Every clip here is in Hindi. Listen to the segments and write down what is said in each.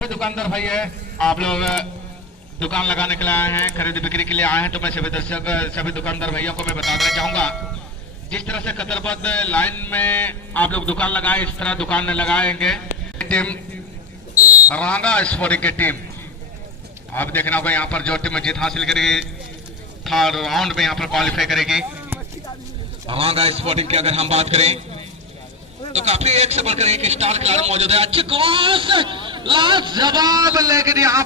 दुकानदार भाई है, आप लोग दुकान लगाने के लिए आए हैं, खरीद बिक्री के लिए आए हैं, तो मैं सभी दर्शक सभी दुकानदार भैया को मैं बता देना चाहूंगा, जिस तरह से कतरबद्ध लाइन में आप लोग दुकान लगाए, इस तरह दुकान में लगाएंगे। टीम रांगा स्पोर्टिंग की टीम, आप देखना होगा यहाँ पर जो टीम जीत हासिल करेगी थर्ड राउंड में यहाँ पर क्वालिफाई करेगी। रांगा स्पोर्टिंग की अगर हम बात करें तो काफी एक से बढ़कर एक स्टार खिलाड़ी मौजूद है। अच्छी क्रॉस लाजवाब, लेकिन यहाँ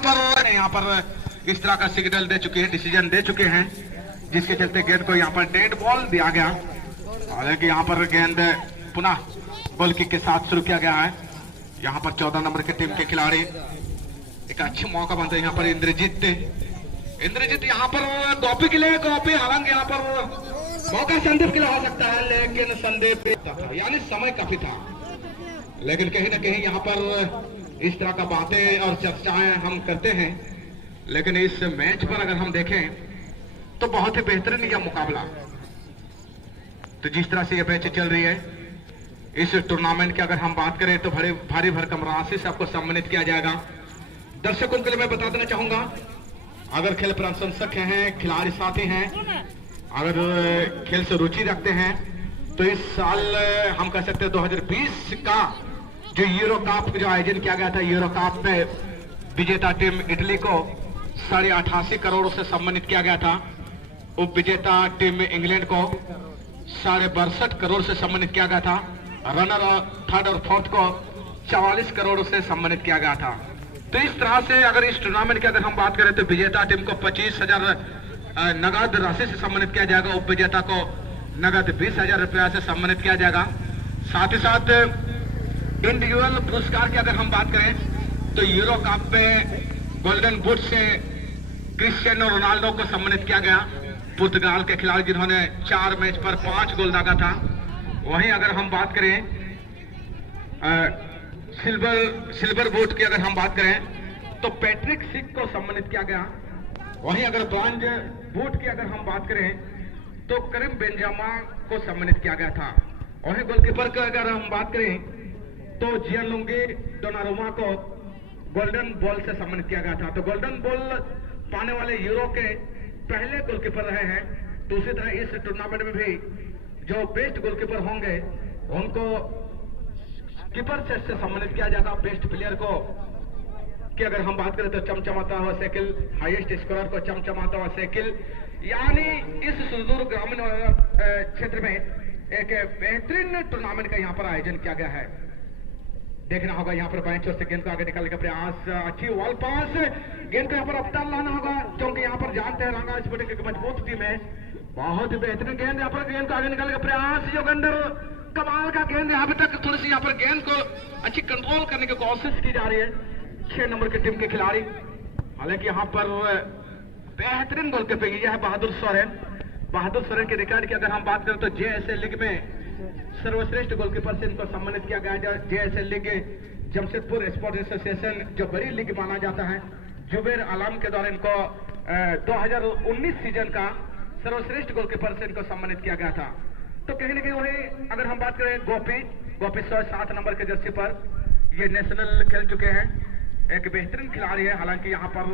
पर इस तरह का सिग्नल दे चुके हैं, डिसीजन दे चुके हैं, जिसके चलते गेंद को यहाँ पर डेड बॉल दिया गया। हालांकि यहाँ पर गेंद पुनः गोल किक के साथ शुरू किया गया है। यहाँ पर 14 नंबर के टीम के खिलाड़ी एक अच्छी मौका बनता है। यहाँ पर इंद्रजीत यहाँ पर कॉपी के लिए कॉपी, हालांकि यहाँ पर मौका संदीप के लिए हो सकता है, लेकिन संदीप यानी समय काफी था, लेकिन कहीं ना कहीं यहाँ पर इस तरह का बातें और चर्चाएं हम करते हैं, लेकिन इस मैच पर अगर हम देखें तो बहुत ही बेहतरीन यह मुकाबला। तो जिस तरह से यह मैच चल रही है, इस टूर्नामेंट की अगर हम बात करें तो भारी भरकम राशि से आपको सम्मानित किया जाएगा। दर्शकों के लिए मैं बता देना चाहूंगा, अगर खेल प्रशंसक हैं, खिलाड़ी साथी हैं, अगर खेल से रुचि रखते हैं, तो इस साल हम कह सकते हैं 2020 का जो यूरो कप जो आयोजन किया गया था, यूरो कप में विजेता टीम इटली को 88.5 करोड़ से सम्मानित किया गया था। उप विजेता टीम इंग्लैंड को 62.5 करोड़ से सम्मानित किया गया था। रनर और थर्ड और फोर्थ को 44 करोड़ से सम्मानित किया गया था। तो इस तरह से अगर इस टूर्नामेंट की अगर हम बात करें तो विजेता टीम को 25,000 नगद राशि से सम्मानित किया जाएगा, उप विजेता को नगद 20,000 रुपया से सम्मानित किया जाएगा। साथ ही साथ इंडिविजुअल पुरस्कार की अगर हम बात करें तो यूरो कप में गोल्डन बूट से क्रिस्टियानो रोनाल्डो को सम्मानित किया गया, पुर्तगाल के खिलाड़ी जिन्होंने 4 मैच पर 5 गोल दागा था। वहीं अगर हम बात करें सिल्वर बूट की अगर हम बात करें तो पैट्रिक सिक को सम्मानित किया गया। वहीं अगर ब्रॉन्ज बूट की अगर हम बात करें तो करीम बेंजामा को सम्मानित किया गया था। वहीं गोलकीपर की अगर हम बात करें तो जियानलुंगी डोनारुमा को गोल्डन बॉल से सम्मानित किया गया था। तो गोल्डन बॉल पाने वाले यूरो के पहले गोलकीपर रहे हैं। तो उसी तरह इस टूर्नामेंट में भी जो बेस्ट गोलकीपर होंगे उनको कीपर से सम्मानित किया जाएगा। बेस्ट प्लेयर को कि अगर हम बात करें तो चमचमाता हुआ साइकिल, हाईएस्ट स्कोरर को चमचमाता हुआ साइकिल, यानी इस सुदूर ग्रामीण क्षेत्र में एक बेहतरीन टूर्नामेंट का यहाँ पर आयोजन किया गया है। देखना होगा यहाँ पर बाएं छोर से गेंद को आगे निकालने का प्रयास, अच्छी वॉल पास, गेंद को यहाँ पर अवतार लाना होगा, क्योंकि यहाँ पर जानते हैं रांगा स्पोर्टिंग की मजबूत टीम है। बहुत ही बेहतरीन गेंद, यहाँ पर गेंद को आगे निकालने का प्रयास, योगेंद्र कमाल का गेंद, यहाँ तक थोड़ी सी यहाँ पर गेंद को अच्छी कंट्रोल करने की कोशिश की जा रही है 6 नंबर की टीम के खिलाड़ी। हालांकि यहाँ पर बेहतरीन गोलकीपर यह है बहादुर सोरेन के रिकॉर्ड की अगर हम बात करें तो जेएसएल लीग में सर्वश्रेष्ठ गोलकीपर से इनको सम्मानित किया गया। JSL league Jamshedpur sports association जो बड़ी लीग माना जाता है, जुबेर आलम के द्वारा इनको 2019 सीजन का सर्वश्रेष्ठ गोलकीपर से इनको सम्मानित किया गया था। तो कहीं ना कहीं वही अगर हम बात करें गोपी 7 नंबर के जर्सी पर ये नेशनल खेल चुके हैं, एक बेहतरीन खिलाड़ी है। हालांकि यहाँ पर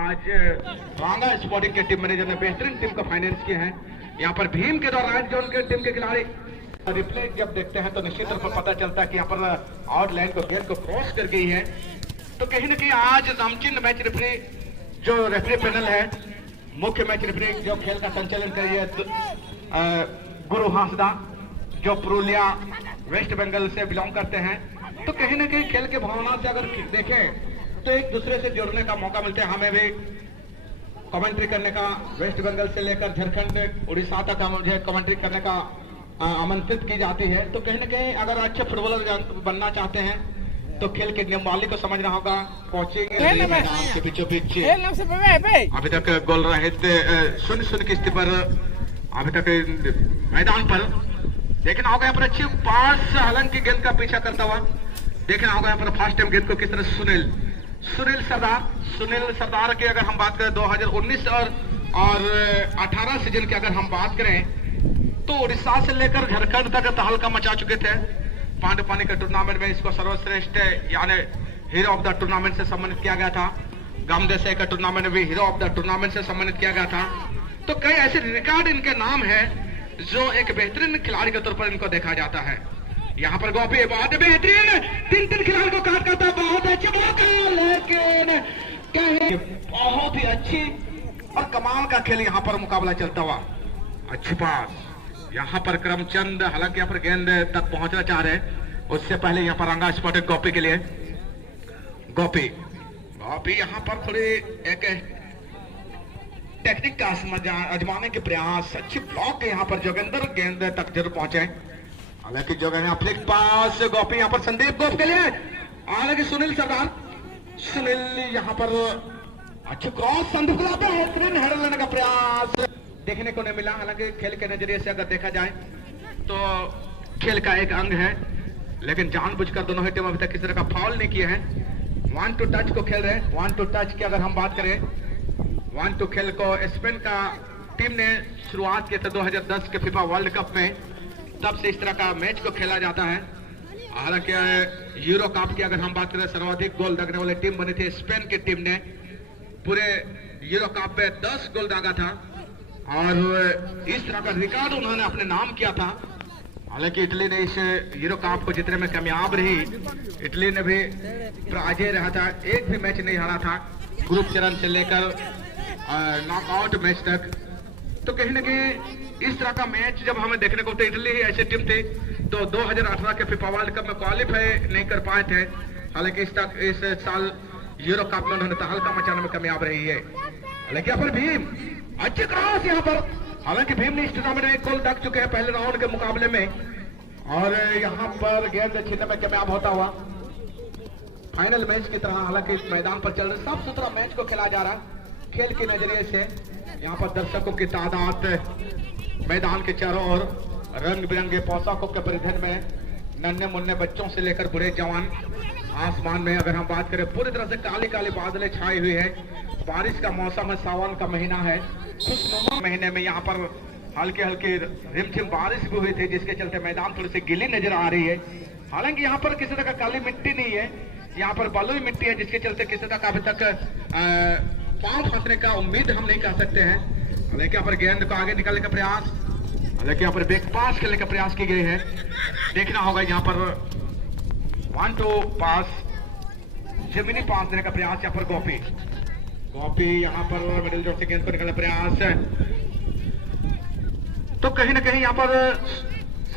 आज रांगा स्पोर्टिंग के टीम मैनेजर ने बेहतरीन टीम को फाइनेंस किए हैं। यहाँ पर भीम के द्वारा जो उनके टीम के खिलाड़ी रिप्ले जब देखते हैं तो निश्चित तौर पर पता चलता है कि यहाँ पर आउटलाइन को गेंद को क्रॉस कर गई है। तो कहीं ना कहीं आज नामचीन मैच रेफरी जो रेफरी पैनल है, मुख्य मैच रेफरी जो खेल का संचालन कर रही है गुरु हांसदा, जो पुरुलिया वेस्ट बंगाल से बिलोंग करते हैं। तो कहीं ना कहीं खेल के भावना से अगर देखें तो एक दूसरे से जुड़ने का मौका मिलता है। हमें भी कमेंट्री करने का वेस्ट बंगाल से लेकर झारखंड उड़ीसा तक मुझे कमेंट्री करने का आमंत्रित की जाती है। तो कहीं ना कहीं अगर अच्छे फुटबॉलर बनना चाहते हैं तो खेल के नियमावली को समझना होगा। कोचिंग के बीचों बीच अभी तक गोल रहित 0-0 की स्थिति पर अभी तक मैदान पर देखना होगा। यहाँ पर अच्छी पास, हालांकि गेंद का पीछा करता हुआ देखना होगा। यहाँ पर फर्स्ट टाइम गेंद को किस तरह सुनील सरदार की अगर हम बात करें 2019 और 18 सीजन की अगर हम बात करें तो उड़ीसा से लेकर झारखंड तक तहलका मचा चुके थे। पानी के टूर्नामेंट में इसको सर्वश्रेष्ठ यानी हीरो ऑफ द टूर्नामेंट से सम्मानित किया गया था। गामदेसाई का टूर्नामेंट भी हीरो ऑफ द टूर्नामेंट से सम्मानित किया गया था। तो कई ऐसे रिकॉर्ड इनके नाम है जो एक बेहतरीन खिलाड़ी के तौर पर इनको देखा जाता है। यहाँ पर गोपी बहुत बेहतरीन, तीन खिलाड़ी को काट करता, बहुत अच्छा मौका, लेकिन कहीं बहुत ही अच्छी और कमाल का खेल यहाँ पर मुकाबला चलता हुआ। अच्छी पास यहाँ पर करमचंद, हालांकि यहाँ पर गेंद तक पहुंचना चाह रहे, उससे पहले यहाँ पर रंगा स्पॉटेड गोपी के लिए। गोपी यहाँ पर थोड़ी एक टेक्निक का आजमाने के प्रयास, अच्छी ब्लॉक है यहाँ पर जोगिंदर, गेंद तक जरूर पहुंचे, हालांकि जोगिंदर फ्लिक पास, गोपी यहाँ पर संदीप गोप के लिए, हालांकि सुनील सरदार, सुनील यहाँ पर अच्छे क्रॉस, संदीप को बेहतरीन हेडर लेने का प्रयास देखने को नहीं मिला। हालांकि खेल के नजरिए से अगर देखा जाए तो खेल का एक अंग है, लेकिन जानबूझकर दोनों ही टीम अभी तक किसी तरह का फाउल नहीं किए हैं। 1 टू टच को खेल रहे हैं। 1 टू टच की अगर हम बात करें, 1 टू खेल को स्पेन का टीम ने शुरुआत किया था 2010 के फीफा वर्ल्ड कप में, तब से इस तरह का मैच को खेला जाता है। हालांकि यूरो कप की अगर हम बात करें, सर्वाधिक गोल दागने वाली टीम बनी थी स्पेन की टीम ने, पूरे यूरो कप में 10 गोल दागा था और इस तरह का रिकॉर्ड उन्होंने अपने नाम किया था। हालांकि इटली ने इस यूरो कप को जीतने में कामयाब रही, इटली ने भी पराजय रहा था, एक भी मैच नहीं हारा था ग्रुप चरण से लेकर नॉकआउट मैच तक। तो कहीं ना कहीं इस तरह का मैच जब हमें देखने को, तो इटली ही ऐसी टीम थी तो 2018 के फीफा वर्ल्ड कप में क्वालिफाई नहीं कर पाए थे। हालांकि इस साल यूरो कप में उन्होंने तहलका मचाने में कामयाब रही है। हालांकि यहाँ पर भीम अच्छे क्रॉस यहाँ पर, हालांकि भीम ने इस टूर्नामेंट में 1 गोल दाग चुके हैं पहले राउंड के मुकाबले में, और यहाँ पर गेंद छीनने में कामयाब होता हुआ। फाइनल मैच की तरह हालांकि इस मैदान पर चल रहे साफ सुथरा मैच को खेला जा रहा है। खेल के नजरिए से यहाँ पर दर्शकों की तादाद मैदान के चारों ओर, रंग बिरंगे पोशाकों के परिधान में, नन्हे मुन्ने बच्चों से लेकर बुरे जवान। आसमान में अगर हम बात करें, पूरी तरह से काली काली बादलें छाई हुई है, बारिश का मौसम है, सावन का महीना है। खुशनुमा महीने में यहाँ पर हल्की हल्की रिमझिम बारिश भी हुई थी, जिसके चलते मैदान थोड़ी सी गीली नजर आ रही है। हालांकि यहाँ पर किसी तरह का काली मिट्टी नहीं है, यहाँ पर बलुई मिट्टी है, जिसके चलते किसी तरह का अभी तक पांव फंसने का उम्मीद हम नहीं कर सकते हैं। हालांकि यहाँ पर गेंद को आगे निकालने का प्रयास, हालांकि यहाँ पर बैक पास खेलने का प्रयास की गई है। देखना होगा यहाँ पर 1 टू पास, जमीनी पास देने का प्रयास यहाँ पर गोपी यहाँ पर मिडिल जोर से गेंद को निकालने का प्रयास है। तो कहीं ना कहीं यहाँ पर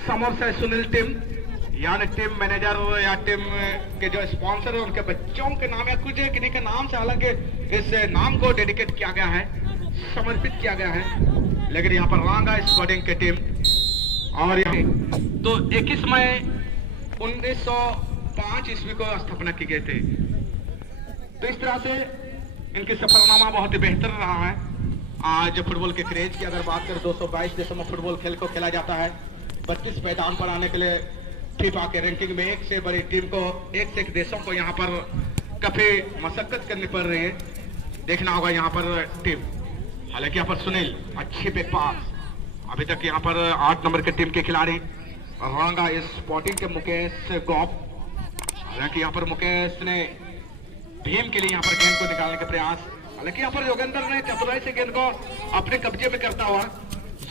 समर से सुनील टीम, यानी टीम मैनेजर या टीम के जो स्पॉन्सर है उनके बच्चों के नाम या कुछ किन्हीं के नाम से, हालांकि इस नाम को डेडिकेट किया गया है, समर्पित किया गया है। लेकिन यहाँ पर रांगा स्पोर्टिंग की टीम, और यहाँ तो 21 मई 1905 ईस्वी को स्थापना की गई थी। तो इस तरह से इनकी सफरनामा बहुत ही बेहतर रहा है। आज फुटबॉल के क्रेज की अगर बात करें, 222 देशों में फुटबॉल खेल को खेला जाता है। 32 मैदान पर आने के लिए फीफा के रैंकिंग में एक से बड़ी टीम को, एक से एक देशों को यहाँ पर काफी मशक्कत करनी पड़ रही है। देखना होगा यहाँ पर टीम, हालांकि यहाँ पर सुनील अच्छी बैक पास, अभी तक यहाँ पर 8 नंबर के टीम के खिलाड़ी रांगा स्पोर्टिंग के मुकेश गौप, हालांकि यहाँ पर मुकेश ने भीम के लिए यहाँ पर गेंद को निकालने का प्रयास, हालांकि यहाँ पर योगेंद्र ने चतुराई से गेंद को अपने कब्जे में करता हुआ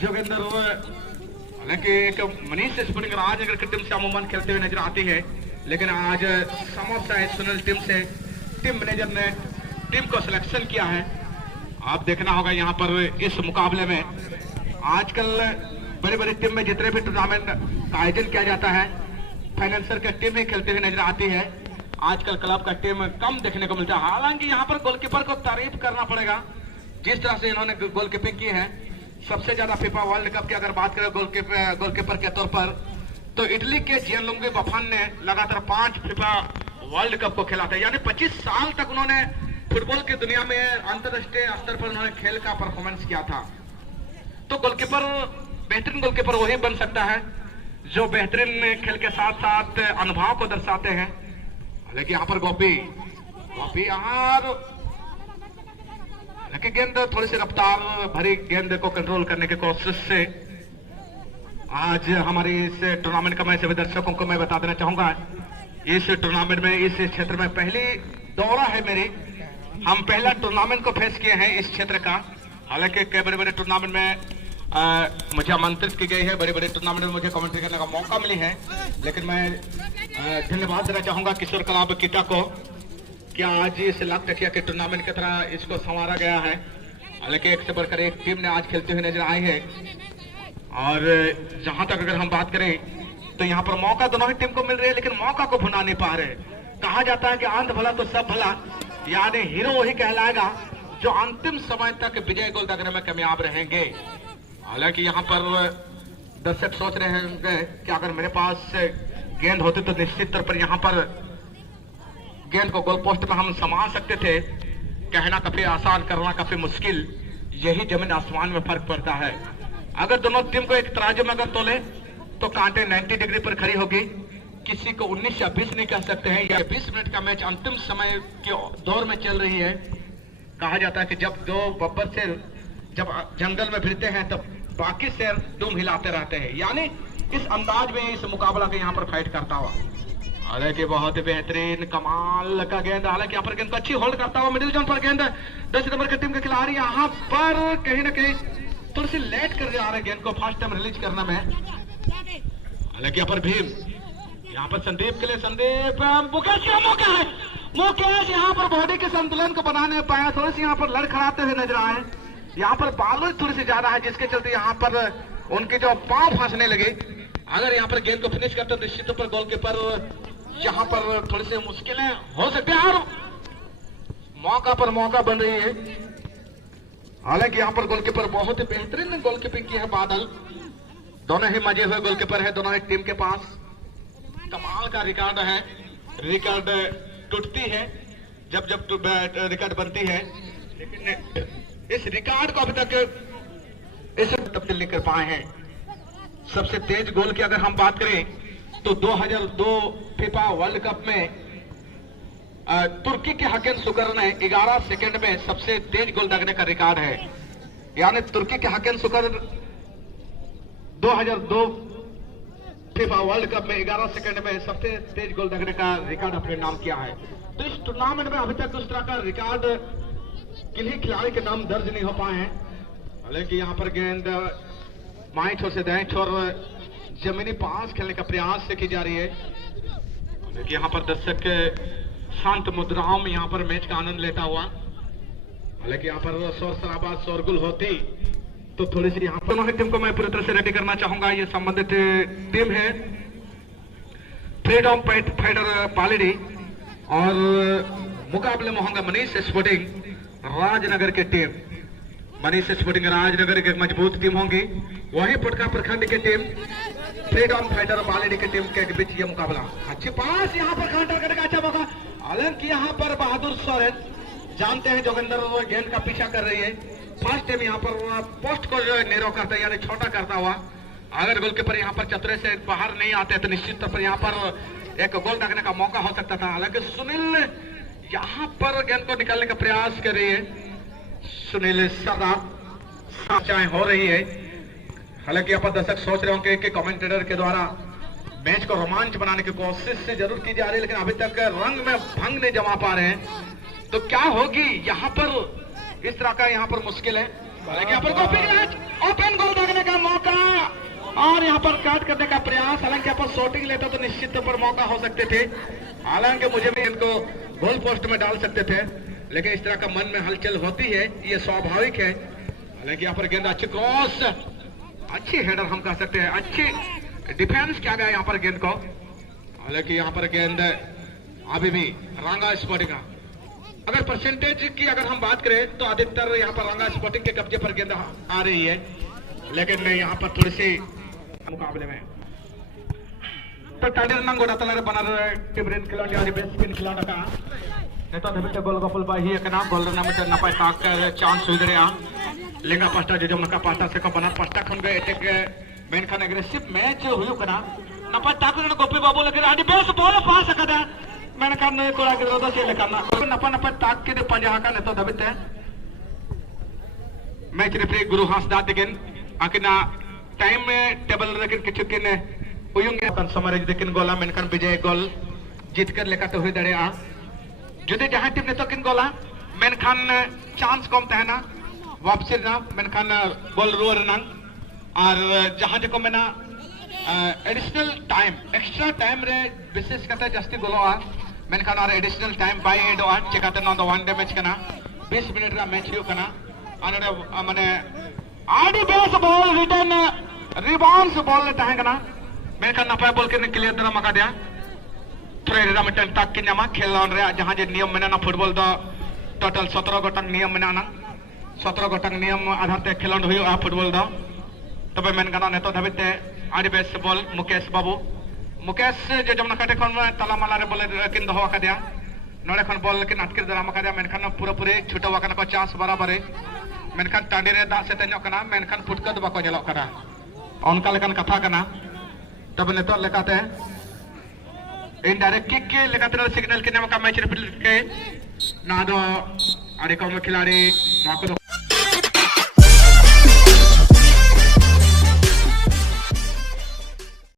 योगेंद्र, हालांकि एक मनीष स्पोर्टिंग राजनगर की टीम से अमूमन खेलते हुए नजर आती है, लेकिन आज समोसा सुनील टीम से टीम मैनेजर ने टीम को सिलेक्शन किया है। आप देखना होगा यहाँ पर इस मुकाबले में, आजकल बड़ी बड़ी टीम में जितने भी टूर्नामेंट का आयोजन किया जाता है, फाइनेंसर की टीम ही खेलते हुए नजर आती है। आजकल क्लब का टीम कम देखने को मिलता है। हालांकि यहाँ पर गोलकीपर को तारीफ करना पड़ेगा, जिस तरह से इन्होंने गोलकीपिंग की है। सबसे ज्यादा फीफा वर्ल्ड कप की अगर बात करें गोलकीपर के तौर पर, तो इटली के जियानलुंगी बफन ने लगातार 5 फीफा वर्ल्ड कप को खेला था, यानी 25 साल तक उन्होंने फुटबॉल की दुनिया में अंतरराष्ट्रीय स्तर पर उन्होंने खेल का परफॉर्मेंस किया था। तो गोलकीपर, बेहतरीन गोलकीपर वही बन सकता है जो बेहतरीन खेल के साथ साथ अनुभव को दर्शाते हैं। हालांकि यहाँ पर गोपी यहाँ, लेकिन गेंद थोड़ी सी रफ्तार भरी गेंद को कंट्रोल करने की कोशिश से आज हमारी इस टूर्नामेंट का मैं सभी दर्शकों को मैं बता देना चाहूंगा इस टूर्नामेंट में, इस क्षेत्र में पहली दौरा है मेरी। हम पहला टूर्नामेंट को फेस किए हैं इस क्षेत्र का। हालांकि कई बड़े बड़े टूर्नामेंट में मुझे आमंत्रित की गई है, बड़े बड़े टूर्नामेंट में मुझे कमेंट्री करने का मौका मिली है। लेकिन मैं धन्यवाद देना चाहूंगा किशोर क्लब किटा को, क्या आज इस लाख टकिया के टूर्नामेंट की तरह इसको संवारा गया है। हालांकि एक से बढ़कर एक टीम ने आज खेलते हुए नजर आई है। और जहां तक अगर हम बात करें तो यहाँ पर मौका दोनों ही टीम को मिल रही है, लेकिन मौका को भुना नहीं पा रहे। कहा जाता है कि अंत भला तो सब भला, यानी हीरो वही कहलाएगा जो अंतिम समय तक विजय गोल दागने में कामयाब रहेंगे। हालांकि यहाँ पर दर्शक सोच रहे होंगे कि अगर मेरे पास गेंद होती तो निश्चित तौर पर यहाँ पर गेंद को गोल पोस्ट में हम समा सकते थे। कहना काफी आसान, करना काफी मुश्किल, यही जमीन आसमान में फर्क पड़ता है। अगर दोनों टीम को एक तराजू में अगर तोले तो कांटे 90 डिग्री पर खड़ी होगी। किसी को 19 या 20 नहीं कह सकते हैं। यह 20 मिनट का मैच अंतिम समय के दौर में चल रही है। कहा जाता है कि जब दो बब्बर शेर जब जंगल में फिरते हैं तब बाकी शेर दुम हिलाते रहते हैं, यानी इस अंदाज में इस मुकाबला के यहाँ पर फाइट करता हुआ। हालांकि बहुत ही बेहतरीन कमाल का गेंद, हालांकि यहाँ पर गेंद को अच्छी होल्ड करता हुआ मिडिल जोन पर गेंद 10 नंबर की टीम के खिलाड़ी यहाँ पर कहीं ना कहीं थोड़ी सी लेट कर जा रहे हैं गेंद को फर्स्ट टाइम रिलीज करने में। हालांकि यहाँ पर भीम, यहाँ पर संदीप के लिए, संदीप मुकेश का मौका है। मुकेश यहाँ पर बॉडी के संतुलन को बनाने पाया, थोड़ी सी यहाँ पर लड़खड़ाते हुए नजर आए। यहाँ पर बालू थोड़ी सी ज्यादा है, जिसके चलते यहाँ पर उनके जो पांव फंसने लगे। अगर यहाँ पर गेंद को फिनिश करते तो निश्चित तौर पर गोलकीपर यहाँ पर थोड़ी सी मुश्किलें हो सकती है और मौका पर मौका बन रही है। हालांकि यहाँ पर गोलकीपर बहुत ही बेहतरीन गोलकीपिंग की है बादल। दोनों ही मजे हुए गोलकीपर है दोनों ही टीम के पास। कमाल का रिकॉर्ड है, रिकॉर्ड टूटती है जब जब रिकॉर्ड बनती है, लेकिन इस रिकॉर्ड को अभी तक इस तब्दील नहीं कर पाए हैं। सबसे तेज गोल की अगर हम बात करें तो 2002 फीफा वर्ल्ड कप में तुर्की के हकेन सुकर ने 11 सेकंड में सबसे तेज गोल दागने का रिकॉर्ड है। यानी तुर्की के हकेन सुकर 2002 फीफा वर्ल्ड कप में 11 सेकंड में सबसे तेज गोल दागने का रिकॉर्ड अपने नाम किया है। तो इस टूर्नामेंट में अभी तक उस तरह का रिकॉर्ड किन्हीं खिलाड़ी के नाम दर्ज नहीं हो पाए हैं। हालांकि यहाँ पर गेंद बाएं छोर से दाएं छोर जमीनी पास खेलने का प्रयास से की जा रही है। हालांकि यहाँ पर दर्शक शांत मुद्राओं में यहाँ पर मैच का आनंद लेता हुआ। हालांकि यहाँ पर शोर शराबा शोरगुल होती तो थोड़ी सी यहाँ पर दोनों टीम को मैं पूरी तरह से रेडी करना चाहूंगा। ये संबंधित टीम है फ्रीडम फाइटर पालेडी और मुकाबले में होंगे मनीष स्पोर्टिंग राजनगर की टीम। मनीष स्पोर्टिंग राजनगर की मजबूत टीम होंगी, वहीं पुटका प्रखंड की टीम फ्रीडम फाइटर पालेडी की टीम के बीच ये मुकाबला। अच्छे पास यहाँ पर कांटा करने का अच्छा मौका। हालांकि यहाँ पर बहादुर सोरेन जानते हैं जोगिंदर गेंद का पीछा कर रही है। फर्स्ट टाइम यहाँ पर पोस्ट को जो नेरो करता है यानी छोटा करता हुआ। अगर गोलकीपर यहाँ पर चतरे से बाहर नहीं आते तो निश्चित तौर पर यहाँ पर एक गोल दागने का मौका हो सकता था। हालांकि सुनील यहाँ पर गेंद को निकालने का प्रयास कर रही है। सुनील साचाएं हो रही है। हालांकि यहाँ पर दर्शक सोच रहे होंगे कि कमेंटेटर के द्वारा मैच को रोमांच बनाने की कोशिश से जरूर की जा रही है, लेकिन अभी तक रंग में भंग नहीं जमा पा रहे हैं। तो क्या होगी यहाँ पर, इस तरह का यहाँ पर मुश्किल है। यहाँ पर ओपन गोल दागने का मौका और यहाँ पर काट करने का प्रयास। हालांकि यहाँ पर शॉटिंग लेता तो निश्चित तौर पर मौका हो सकते थे। हालांकि मुझे भी इनको गोल पोस्ट में डाल सकते थे, लेकिन इस तरह का मन में हलचल होती है, ये स्वाभाविक है। हालांकि यहाँ पर गेंद अच्छी क्रॉस, अच्छी हेडर हम कह सकते हैं, अच्छी डिफेंस किया गया यहाँ पर गेंद को। हालांकि यहाँ पर गेंद अभी भी रंगा स्पोर्टिंग, अगर परसेंटेज की अगर हम बात करें तो अधिकतर यहाँ पर रंगा स्पोर्टिंग के कब्जे पर गेंद आ रही है, लेकिन यहाँ पर थोड़ी सी मुकाबले में तो टाइडर नंगोड़ा तलर बना टिब्रिन खिलाड़ी और बेस्ट स्पिन खिलाड़ी का नेता धबिते गोल गोल बाही एक नाम गोल ना मत नपाय ताक चांस हुई रे लिंगा पास्टा जो नका पास्टा से को बना पास्टा खन गए attack main Khan aggressive match हुई कना नपाय ताक ने गोपी बाबू लगे आदि बेस बॉल पास सकदा मैंने खान कोड़ा के रोदा से लेकना नपा नपा ताक के पंजा का नेता धबिते मैच रेफरी गुरु हासदा दिगिन आकिना टाइम टेबल रेकिन किछु किन uyung kan samaraj dekin gola menkan bijay gol जितकर लेकाते हुई दड़ेया जुदे जहां टीम नेतो किन गोला मेनखान चांस कम तहना वापसी ना मेनखान बॉल रुआ रनंग और जहां जको मेना एडिशनल टाइम एक्स्ट्रा टाइम रे विशेष करते जस्ती गोलोआ मेनखान और एडिशनल टाइम बाय एडोआ चिकाते ना द वन डे मैच कना 20 मिनट रा मैच हुयो कना आनोडे माने आडी base ball return rebounds ball ले तहे कना मेनखान नपाय बॉल के क्लियर दरा मका दिया थ्रे रे मिटन तक के न्यामा खेलोन रे जहां जे नियम मेना फुटबॉल द टोटल 17 गोटंग नियम मेना ना 17 गोटंग नियम आधार ते खेलोन हुयो फुटबॉल द तबे मेन गाना नेतो धाबिते आडी बेस बॉल मुकेश बाबू मुकेश जे जमना काटे खन तला माला रे बोले किन दहो का दिया नोडे खन बॉल किन अटके दरा मका दिया मेनखान पूरा पूरी छुटा वकन को चांस बराबर मेनखान टांडी रे दा से तन्यो कना मेनखान फुटका द बाको जलो कना ओनका लेकन कथा कना तबे नेतो लेकाते इनडायरेक्ट किक के लेकाते सिग्नल के नाम का मैच रिपीट के ना दो आड़ी को खिलाड़ी ना को